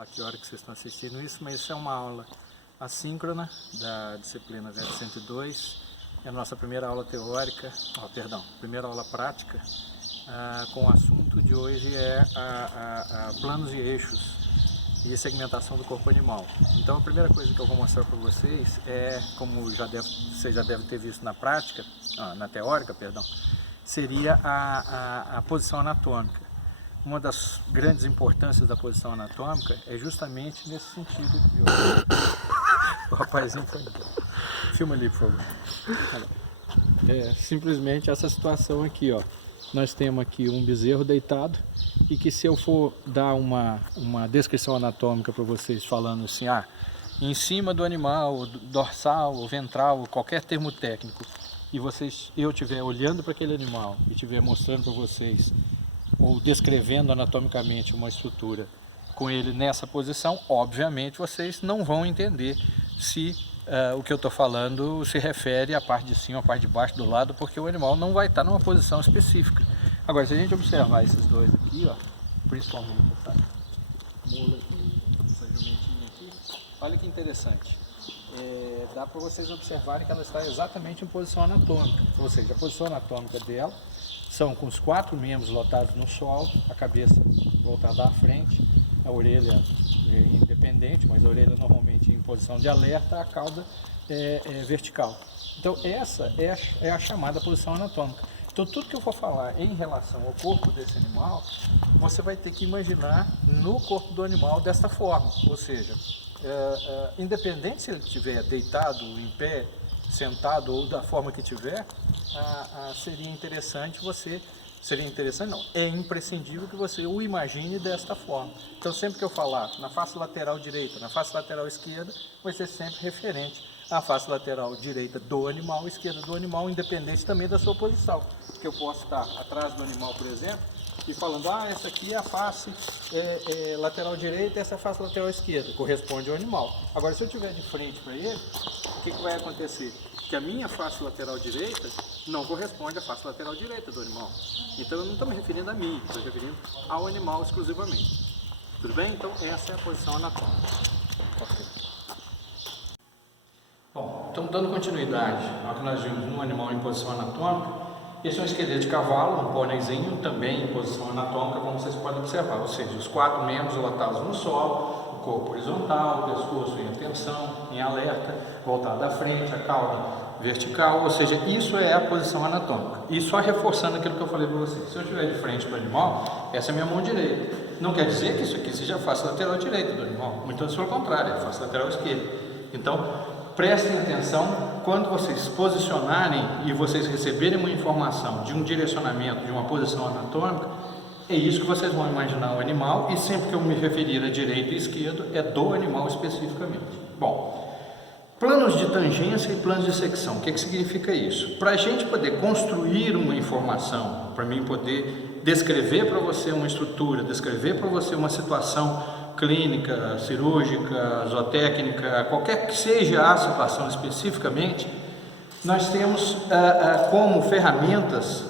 A que hora que vocês estão assistindo isso, mas isso é uma aula assíncrona da disciplina 002. É a nossa primeira aula teórica, primeira aula prática, com o assunto de hoje é planos e eixos e segmentação do corpo animal. Então a primeira coisa que eu vou mostrar para vocês é, como vocês já devem ter visto na prática, na teórica, seria a posição anatômica. Uma das grandes importâncias da posição anatômica é justamente nesse sentido aqui, ó. O rapazinho tá ali. Filma ali, por favor. É simplesmente essa situação aqui, ó. Nós temos aqui um bezerro deitado e que, se eu for dar uma descrição anatômica para vocês falando assim, em cima do animal, dorsal, ventral, qualquer termo técnico, e eu estiver olhando para aquele animal e estiver mostrando para vocês ou descrevendo anatomicamente uma estrutura com ele nessa posição, obviamente vocês não vão entender se o que eu estou falando se refere à parte de cima, à parte de baixo, do lado, porque o animal não vai estar numa posição específica. Agora, se a gente observar esses dois aqui, ó, principalmente essa mula aqui, essa jumentinha aqui, olha que interessante. Dá para vocês observarem que ela está exatamente em posição anatômica, ou seja, a posição anatômica dela são com os 4 membros lotados no solo, a cabeça voltada à frente, a orelha independente, mas a orelha normalmente em posição de alerta, a cauda vertical. Então essa é a chamada posição anatômica. Então tudo que eu for falar em relação ao corpo desse animal, você vai ter que imaginar no corpo do animal desta forma, ou seja, independente se ele estiver deitado, em pé, sentado ou da forma que tiver, é imprescindível que você o imagine desta forma. Então sempre que eu falar na face lateral direita, na face lateral esquerda, vai ser sempre referente à face lateral direita do animal, esquerda do animal, independente também da sua posição. Porque eu posso estar atrás do animal, por exemplo, e falando, essa aqui é a face lateral direita, essa é a face lateral esquerda, corresponde ao animal. Agora, se eu estiver de frente para ele, o que vai acontecer? Que a minha face lateral direita não corresponde à face lateral direita do animal. Então eu não estou me referindo a mim, estou me referindo ao animal exclusivamente. Tudo bem? Então essa é a posição anatômica. Bom, então dando continuidade ao que nós vimos no animal em posição anatômica, esse é um esqueleto de cavalo, um pôneizinho, também em posição anatômica, como vocês podem observar, ou seja, os 4 membros lotados no solo, o corpo horizontal, o pescoço em atenção, em alerta, voltado à frente, a cauda vertical, ou seja, isso é a posição anatômica. E só reforçando aquilo que eu falei para vocês, se eu estiver de frente para o animal, essa é a minha mão direita. Não quer dizer que isso aqui seja a face lateral direita do animal, muito antes pelo contrário, é a face lateral esquerda. Então, prestem atenção quando vocês se posicionarem e vocês receberem uma informação de um direcionamento, de uma posição anatômica, é isso que vocês vão imaginar o animal, e sempre que eu me referir a direito e esquerdo, é do animal especificamente. Bom, planos de tangência e planos de secção, o que significa isso? Para a gente poder construir uma informação, para mim poder descrever para você uma estrutura, descrever para você uma situação clínica, cirúrgica, zootécnica, qualquer que seja a situação especificamente, nós temos como ferramentas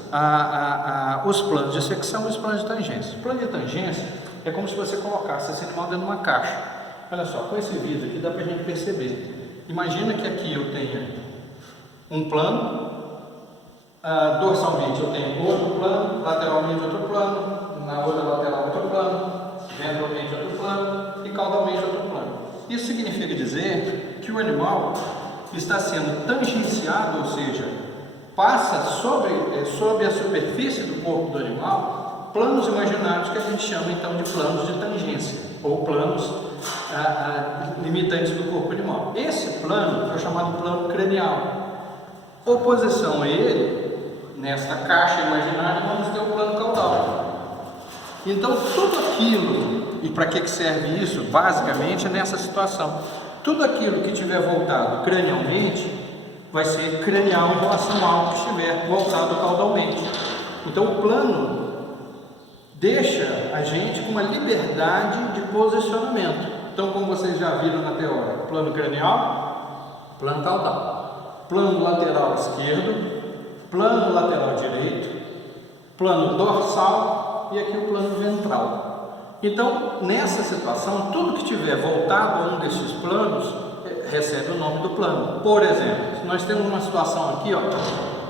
os planos de secção e os planos de tangência. O plano de tangência é como se você colocasse esse animal dentro de uma caixa. Olha só, com esse vídeo aqui dá para a gente perceber. Imagina que aqui eu tenha um plano, dorsalmente eu tenho outro plano, lateralmente outro plano, na outra lateral outro plano, ventralmente outro plano e caudalmente outro plano. Isso significa dizer que o animal está sendo tangenciado, ou seja, passa sobre a superfície do corpo do animal planos imaginários que a gente chama então de planos de tangência ou planos limitantes do corpo animal. Esse plano é chamado plano cranial. Oposição a ele, nesta caixa imaginária, vamos ter o plano caudal. Então tudo aquilo, e para que serve isso? Basicamente nessa situação, tudo aquilo que estiver voltado cranialmente vai ser cranial em relação ao que estiver voltado caudalmente. Então o plano deixa a gente com uma liberdade de posicionamento. Então, como vocês já viram na teoria, plano cranial, plano caudal, plano lateral esquerdo, plano lateral direito, plano dorsal e aqui o plano ventral. Então, nessa situação, tudo que estiver voltado a um desses planos recebe o nome do plano. Por exemplo, se nós temos uma situação aqui, ó,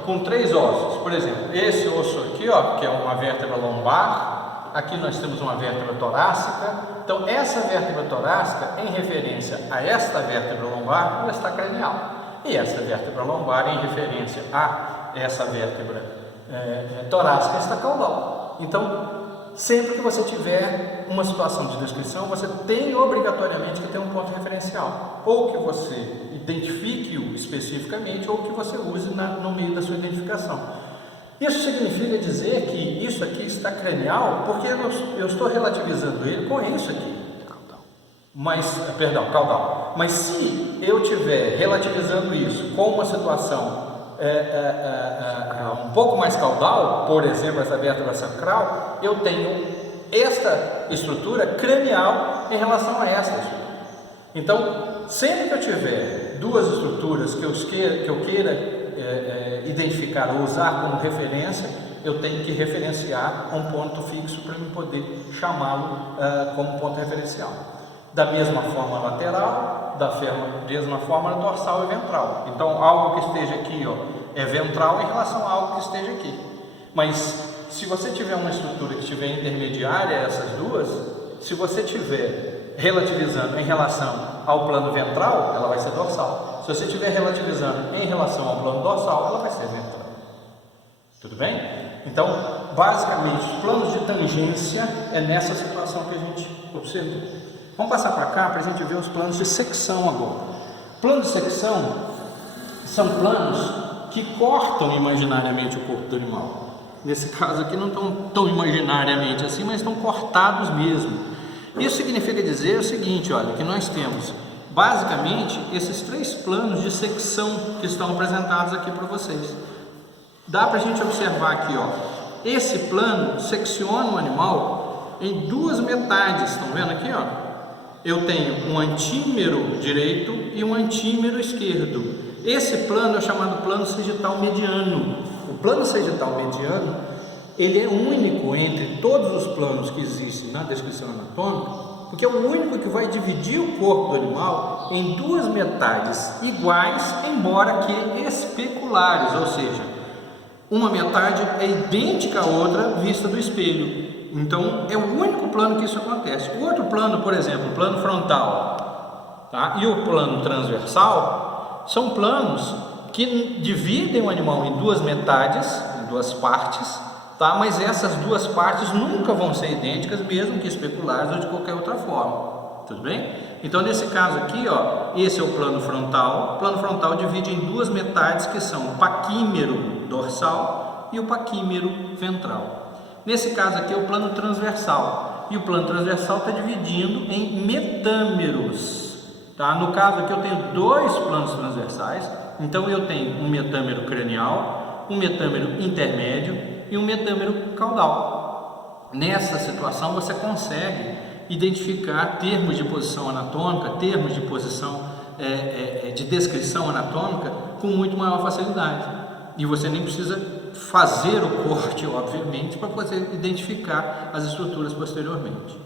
com 3 ossos, por exemplo, esse osso aqui, ó, que é uma vértebra lombar, aqui nós temos uma vértebra torácica. Então, essa vértebra torácica, em referência a esta vértebra lombar, ela está cranial. E essa vértebra lombar, em referência a essa vértebra torácica, está caudal. Então, sempre que você tiver uma situação de descrição, você tem obrigatoriamente que ter um ponto referencial, ou que você identifique-o especificamente, ou que você use no meio da sua identificação. Isso significa dizer que isso aqui está cranial, porque eu estou relativizando ele com isso aqui. Caudal. Mas se eu estiver relativizando isso com uma situação um pouco mais caudal, por exemplo, essa vértebra sacral, eu tenho esta estrutura cranial em relação a esta estrutura. Então, sempre que eu tiver duas estruturas que eu queira identificar ou usar como referência, eu tenho que referenciar um ponto fixo para eu poder chamá-lo como ponto referencial. Da mesma forma lateral, da mesma forma dorsal e ventral. Então, algo que esteja aqui, ó, é ventral em relação a algo que esteja aqui. Mas se você tiver uma estrutura que estiver intermediária a essas duas, se você estiver relativizando em relação ao plano ventral, ela vai ser dorsal. Se você estiver relativizando em relação ao plano dorsal, ela vai ser ventral. Tudo bem? Então, basicamente, os planos de tangência é nessa situação que a gente observou. Vamos passar para cá para a gente ver os planos de secção agora. Planos de secção são planos que cortam imaginariamente o corpo do animal. Nesse caso aqui não estão tão imaginariamente assim, mas estão cortados mesmo. Isso significa dizer o seguinte, olha, que nós temos basicamente esses 3 planos de secção que estão apresentados aqui para vocês. Dá para a gente observar aqui, ó, esse plano secciona o animal em 2 metades, estão vendo aqui, ó? Eu tenho um antímero direito e um antímero esquerdo. Esse plano é chamado plano sagital mediano. O plano sagital mediano, ele é único entre todos os planos que existem na descrição anatômica, porque é o único que vai dividir o corpo do animal em 2 metades iguais, embora que especulares, ou seja, uma metade é idêntica à outra vista do espelho. Então, é o único plano que isso acontece. O outro plano, por exemplo, o plano frontal, tá? E o plano transversal, são planos que dividem o animal em 2 metades, em 2 partes, tá? Mas essas 2 partes nunca vão ser idênticas, mesmo que especulares ou de qualquer outra forma. Tudo bem? Então, nesse caso aqui, ó, esse é o plano frontal. O plano frontal divide em 2 metades, que são o paquímero dorsal e o paquímero ventral. Nesse caso aqui é o plano transversal, e o plano transversal está dividindo em metâmeros, tá? No caso aqui eu tenho 2 planos transversais, então eu tenho um metâmero cranial, um metâmero intermédio e um metâmero caudal. Nessa situação você consegue identificar termos de posição anatômica, termos de posição de descrição anatômica com muito maior facilidade, e você nem precisa fazer o corte, obviamente, para poder identificar as estruturas posteriormente.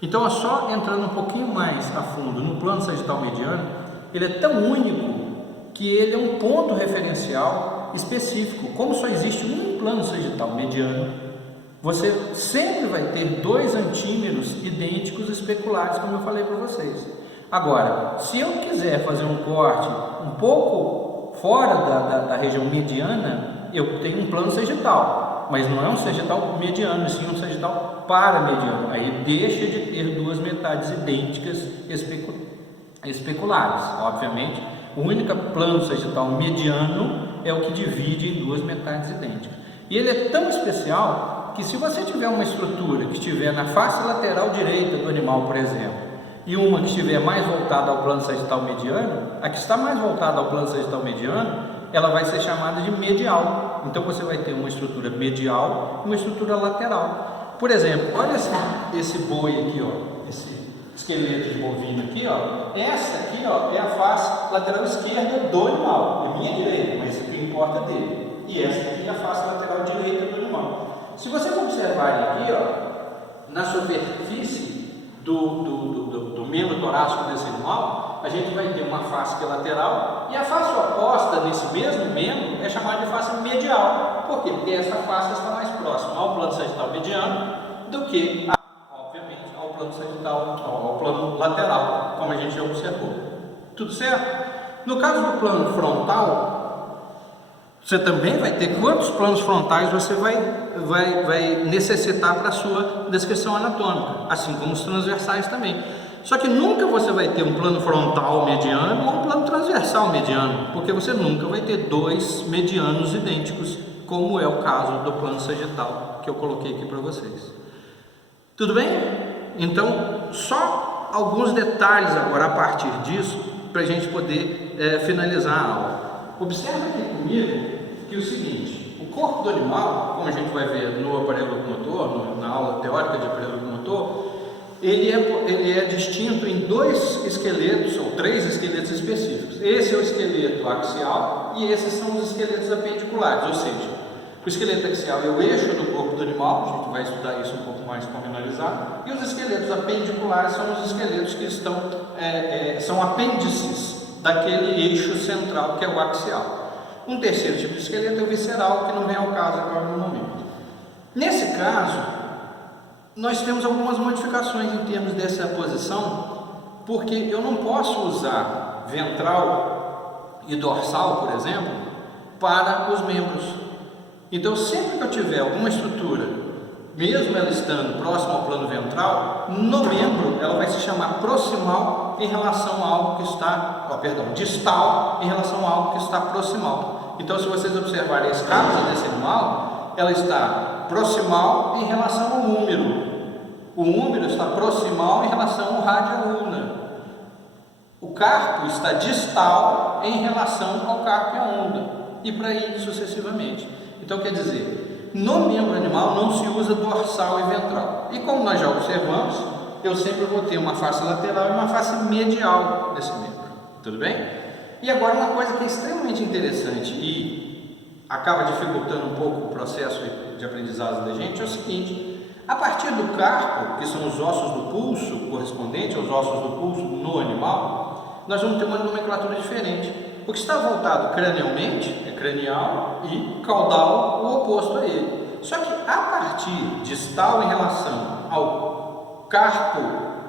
Então, é só entrando um pouquinho mais a fundo no plano sagital mediano, ele é tão único que ele é um ponto referencial específico. Como só existe um plano sagital mediano, você sempre vai ter 2 antímeros idênticos especulares, como eu falei para vocês. Agora, se eu quiser fazer um corte um pouco fora da região mediana, eu tenho um plano sagital, mas não é um sagital mediano, sim um sagital paramediano. Aí deixa de ter 2 metades idênticas especulares. Obviamente, o único plano sagital mediano é o que divide em 2 metades idênticas. E ele é tão especial que, se você tiver uma estrutura que estiver na face lateral direita do animal, por exemplo, e uma que estiver mais voltada ao plano sagital mediano, a que está mais voltada ao plano sagital mediano, ela vai ser chamada de medial. Então você vai ter uma estrutura medial e uma estrutura lateral. Por exemplo, olha esse boi aqui, ó, esse esqueleto de bovino aqui, ó. Essa aqui, ó, é a face lateral esquerda do animal, é minha direita, mas o que importa é dele. E essa aqui é a face lateral direita do animal. Se vocês observarem aqui, ó, na superfície do membro torácico desse animal, a gente vai ter uma face lateral, e a face oposta desse mesmo membro é chamada de face medial. Por quê? Porque essa face está mais próxima ao plano sagital mediano do que, obviamente, ao plano sagital, ao plano lateral, como a gente já observou. Tudo certo? No caso do plano frontal, você também vai ter quantos planos frontais você vai necessitar para a sua descrição anatômica, assim como os transversais também. Só que nunca você vai ter um plano frontal mediano ou um plano transversal mediano, porque você nunca vai ter dois medianos idênticos, como é o caso do plano sagital que eu coloquei aqui para vocês. Tudo bem? Então, só alguns detalhes agora a partir disso, para a gente poder finalizar a aula. Observa aqui comigo que é o seguinte: o corpo do animal, como a gente vai ver no aparelho locomotor, na aula teórica de aparelho locomotor, ele é distinto em dois esqueletos, ou três esqueletos específicos. Esse é o esqueleto axial e esses são os esqueletos apendiculares, ou seja, o esqueleto axial é o eixo do corpo do animal, a gente vai estudar isso um pouco mais pormenorizado, e os esqueletos apendiculares são os esqueletos que são apêndices daquele eixo central que é o axial. Um terceiro tipo de esqueleto é o visceral, que não vem ao caso agora no momento. Nesse caso, nós temos algumas modificações em termos dessa posição, porque eu não posso usar ventral e dorsal, por exemplo, para os membros. Então, sempre que eu tiver alguma estrutura, mesmo ela estando próxima ao plano ventral, no membro ela vai se chamar proximal em relação a algo que está, distal em relação a algo que está proximal. Então, se vocês observarem a escápula desse animal, ela está proximal em relação ao úmero. O úmero está proximal em relação ao rádio ulna. O carpo está distal em relação ao carpo e à onda, e para aí sucessivamente. Então, quer dizer, no membro animal não se usa dorsal e ventral. E como nós já observamos, eu sempre vou ter uma face lateral e uma face medial desse membro. Tudo bem? E agora uma coisa que é extremamente interessante e acaba dificultando um pouco o processo de aprendizagem da gente é o seguinte: a partir do carpo, que são os ossos do pulso, correspondente aos ossos do pulso no animal, nós vamos ter uma nomenclatura diferente. O que está voltado cranialmente é cranial e caudal o oposto a ele. Só que a partir distal em relação ao carpo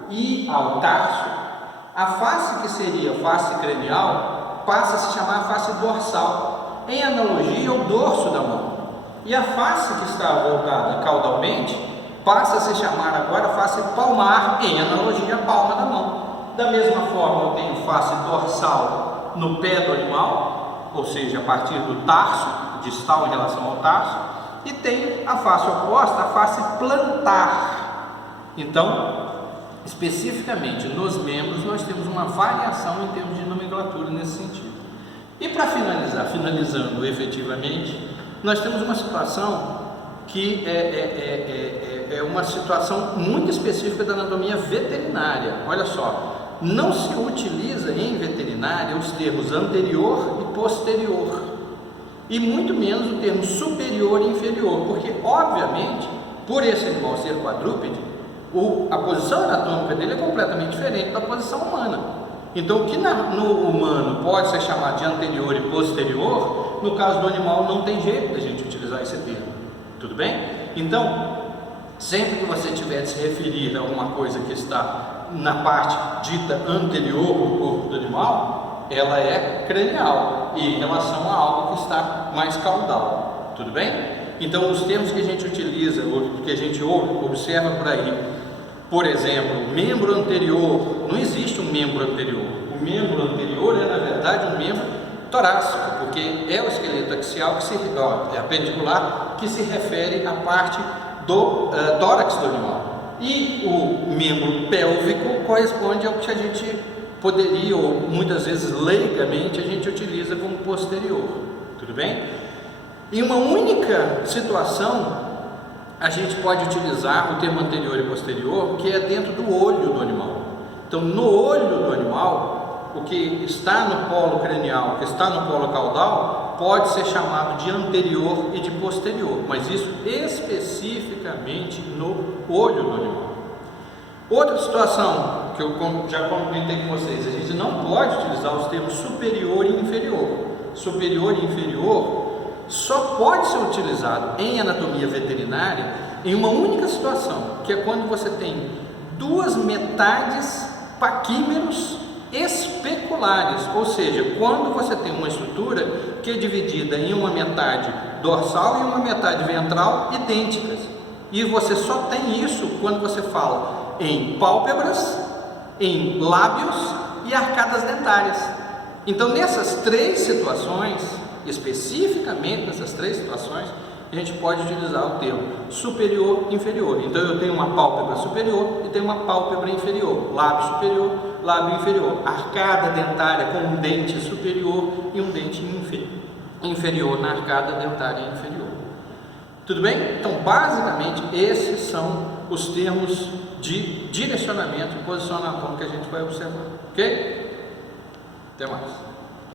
e ao tarso, a face que seria face cranial passa a se chamar face dorsal, em analogia ao dorso da mão. E a face que está voltada caudalmente passa a se chamar agora face palmar, em analogia à palma da mão. Da mesma forma, eu tenho face dorsal no pé do animal, ou seja, a partir do tarso, distal em relação ao tarso, e tenho a face oposta, a face plantar. Então, especificamente nos membros, nós temos uma variação em termos de nomenclatura nesse sentido. E para finalizar, finalizando efetivamente, nós temos uma situação que é uma situação muito específica da anatomia veterinária. Olha só, não se utiliza em veterinária os termos anterior e posterior, e muito menos o termo superior e inferior, porque obviamente, por esse animal ser quadrúpede, a posição anatômica dele é completamente diferente da posição humana. Então, o que no humano pode ser chamado de anterior e posterior, no caso do animal não tem jeito da gente utilizar esse termo. Tudo bem? Então, sempre que você tiver de se referir a alguma coisa que está na parte dita anterior do corpo do animal, ela é cranial e em relação a algo que está mais caudal. Tudo bem? Então, os termos que a gente utiliza, ou que a gente observa por aí, por exemplo, membro anterior, não existe um membro anterior. O membro anterior é, na verdade, um membro torácico, porque é o esqueleto axial, apendicular, que se refere à parte do tórax do animal. E o membro pélvico corresponde ao que a gente poderia, ou muitas vezes leigamente, a gente utiliza como posterior. Tudo bem? Em uma única situação, a gente pode utilizar o termo anterior e posterior, que é dentro do olho do animal. Então, no olho do animal, o que está no polo cranial, o que está no polo caudal, pode ser chamado de anterior e de posterior, mas isso especificamente no olho do animal. Outra situação que eu já comentei com vocês, a gente não pode utilizar os termos superior e inferior. Superior e inferior só pode ser utilizado em anatomia veterinária em uma única situação, que é quando você tem duas metades paquímeros especulares, ou seja, quando você tem uma estrutura que é dividida em uma metade dorsal e uma metade ventral idênticas, e você só tem isso quando você fala em pálpebras, em lábios e arcadas dentárias. Então, nessas três situações, especificamente nessas três situações, a gente pode utilizar o termo superior e inferior. Então, eu tenho uma pálpebra superior e tenho uma pálpebra inferior, lábio superior, lábio inferior, arcada dentária com um dente superior e um dente inferior na arcada dentária inferior. Tudo bem? Então, basicamente, esses são os termos de direcionamento e posição anatômica que a gente vai observar. Ok? Até mais.